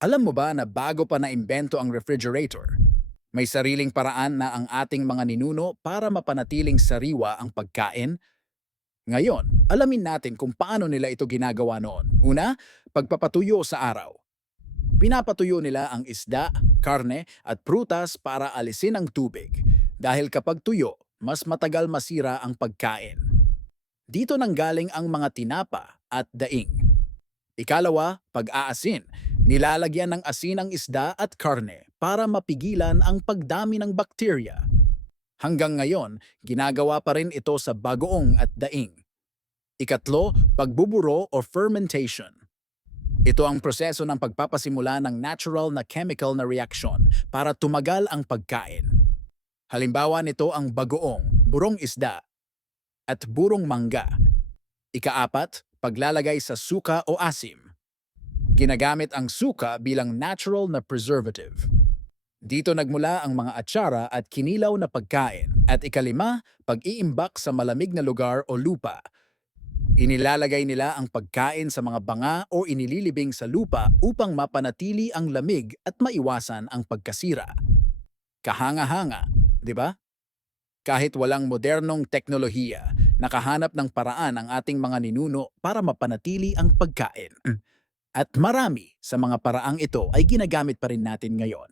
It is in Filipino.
Alam mo ba na bago pa naimbento ang refrigerator, may sariling paraan na ang ating mga ninuno para mapanatiling sariwa ang pagkain? Ngayon, alamin natin kung paano nila ito ginagawa noon. Una, pagpapatuyo sa araw. Pinapatuyo nila ang isda, karne at prutas para alisin ang tubig. Dahil kapag tuyo, mas matagal masira ang pagkain. Dito nanggaling ang mga tinapa at daing. Ikalawa, pag-aasin. Nilalagyan ng asin ang isda at karne para mapigilan ang pagdami ng bakterya. Hanggang ngayon, ginagawa pa rin ito sa bagoong at daing. Ikatlo, pagbuburo o fermentation. Ito ang proseso ng pagpapasimula ng natural na chemical na reaksyon para tumagal ang pagkain. Halimbawa nito ang bagoong, burong isda, at burong mangga. Ikaapat, paglalagay sa suka o asim. Ginagamit ang suka bilang natural na preservative. Dito nagmula ang mga atsara at kinilaw na pagkain. At ikalima, pag-iimbak sa malamig na lugar o lupa. Inilalagay nila ang pagkain sa mga banga o inililibing sa lupa upang mapanatili ang lamig at maiwasan ang pagkasira. Kahanga-hanga, di ba? Kahit walang modernong teknolohiya, nakahanap ng paraan ang ating mga ninuno para mapanatili ang pagkain. At marami sa mga paraang ito ay ginagamit pa rin natin ngayon.